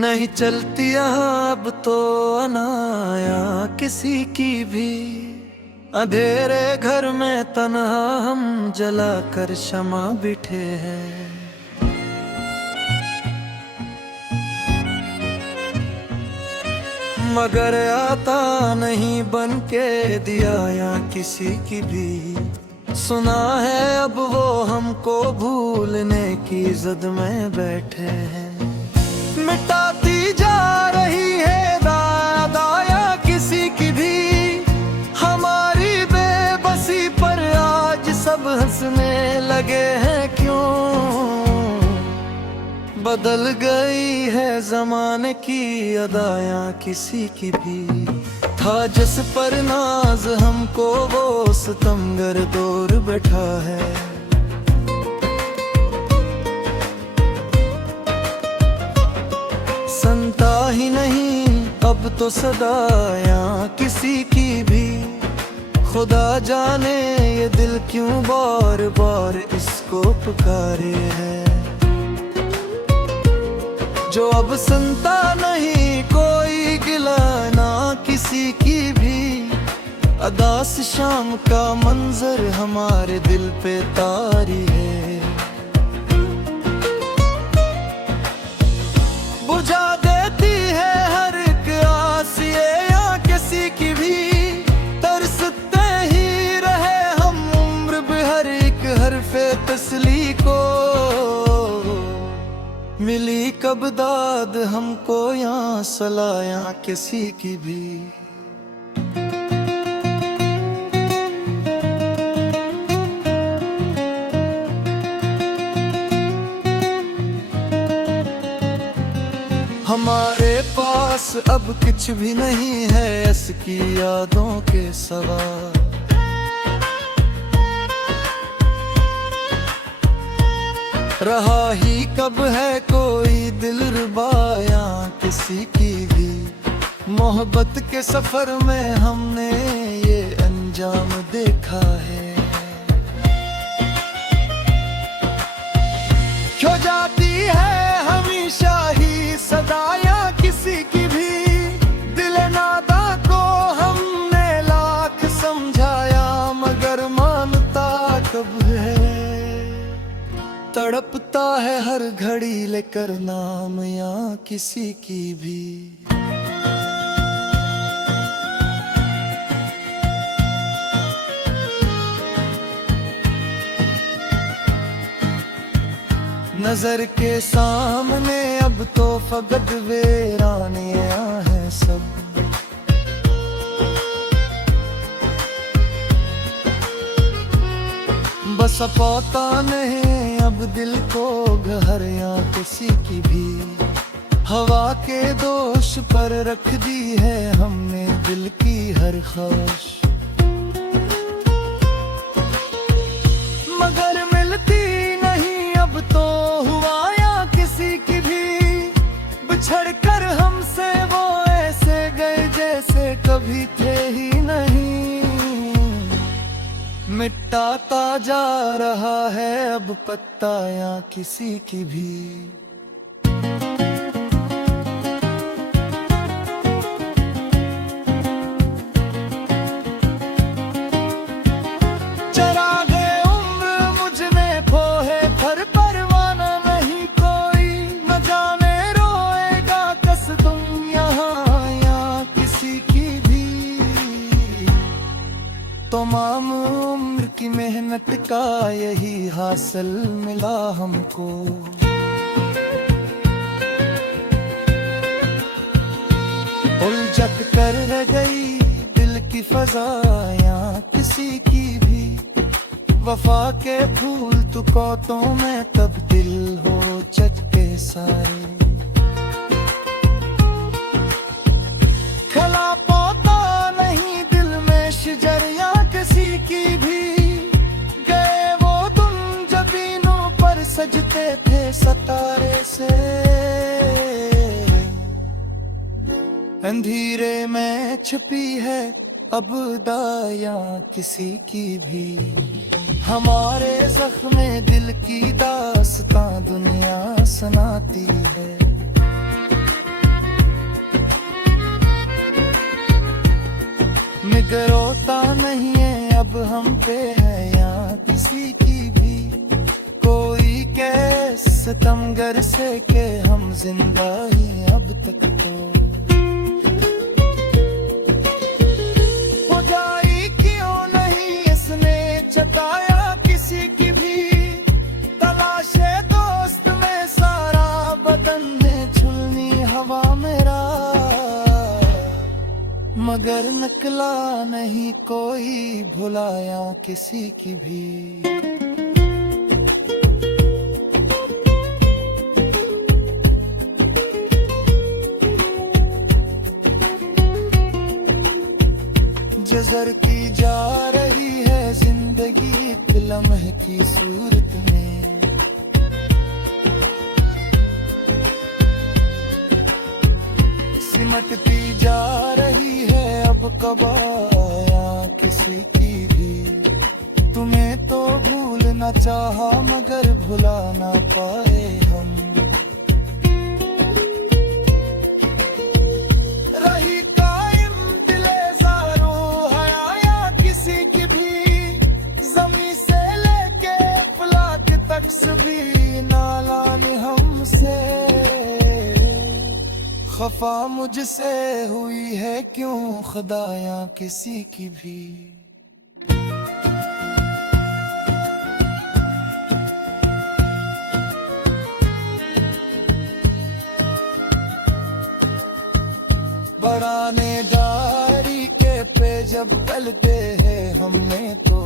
नहीं चलती यहाँ अब तो अनाया किसी की भी। अंधेरे घर में तन्हा हम जला कर शमा बिठे हैं। मगर आता नहीं बन के दिया या किसी की भी। सुना है अब वो हमको भूलने की जिद में बैठे हैं। मिटाती जा रही है दाया दाया किसी की भी। हमारी बेबसी पर आज सब हंसने लगे हैं क्यों। बदल गई है जमाने की अदायां किसी की भी। था जिस पर नाज हमको वो सितमगर दूर बैठा है। सुनता ही नहीं अब तो सदायां किसी की भी। खुदा जाने ये दिल क्यों बार बार इसको पुकारे है। जो अब सुनता नहीं कोई गिला ना किसी की भी। अदास शाम का मंजर हमारे दिल पे तारी है। बुझा देती है हर एक आस ये या किसी की भी। तरसते ही रहे हम उम्र भी हर एक हरफे तस्ली को। मिली कब दाद हमको यहाँ सलाया किसी की भी। हमारे पास अब कुछ भी नहीं है इसकी यादों के सिवा। रहा ही कब है कोई दिल रुबाया किसी की भी। मोहब्बत के सफर में हमने ये अंजाम देखा है। क्यों जाती है हमेशा ही सदाया किसी की भी। दिल नादा को हमने लाख समझाया मगर मानता कब है। तड़पता है हर घड़ी लेकर नाम या किसी की भी। नजर के सामने अब तो फकत वीरानियां हैं सब। बस पाता नहीं अब दिल को घर या किसी की भी। हवा के दोष पर रख दी है हमने दिल की हर ख्वाहिश। मगर मिलती नहीं अब तो हुआ या किसी की भी। बिछड़ कर हमसे वो ऐसे गए जैसे कभी थे ही नहीं। मिटाता जा रहा है अब पत्ता या किसी की भी। तमाम उम्र की मेहनत का यही हासिल मिला हमको। उलझक कर रह गई दिल की फजायां किसी की भी। वफा के फूल तो कौतों में तब्दील हो चटके सारे। खला पाता नहीं दिल में शिजरिया किसी की भी। गए वो तुम जबीनों पर सजते थे सतारे से। अंधेरे में छुपी है अब दाया किसी की भी। हमारे जख्मे दिल की दास्तां दुनिया सुनाती है। मगर होता नहीं है अब हम पे है या किसी की भी कोई कह सितमगर से के हम जिंदा ही अब तक तो पुजारी क्यों नहीं इसने चताया किसी की भी तलाशे दोस्त में सारा बदन में झुलनी हवा मेरा मगर निकला नहीं कोई भुलाया किसी की भी जज़र की जा रही है जिंदगी एक लम्हे की सूरत में सिमटती जा रही है अब कब आया किसी की भी तुम्हें तो भूलना चाहा मगर भुला ना पाए हम रही कायम दिले ज़ारो हया किसी की भी ज़मीं से लेके फलाक तक भी नालान हमसे खफा मुझसे हुई है क्यों खुदाया किसी की भी बढ़ाने डारी के पे जब पलते हैं हमने तो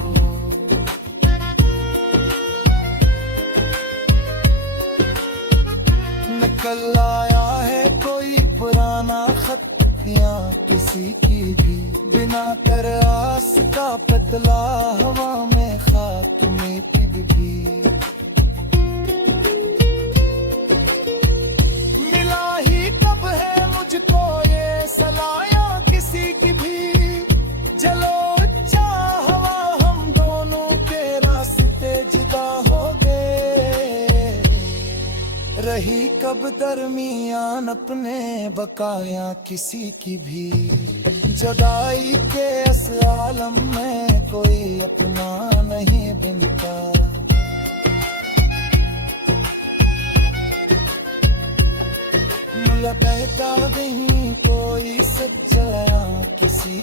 निकल आया है कोई पुराना खत या किसी की भी बिना कर आस का पतला हवा में खाक में तिब भी मिला ही कब है मुझको ये सलाया किसी की भी जलो अच्छा हवा हम दोनों के रास्ते जुदा हो गए रही कब दरमियान अपने बकाया किसी की भी जुदाई के इस आलम में कोई अपना नहीं बनता मुला बहता नहीं कोई सच्चाया किसी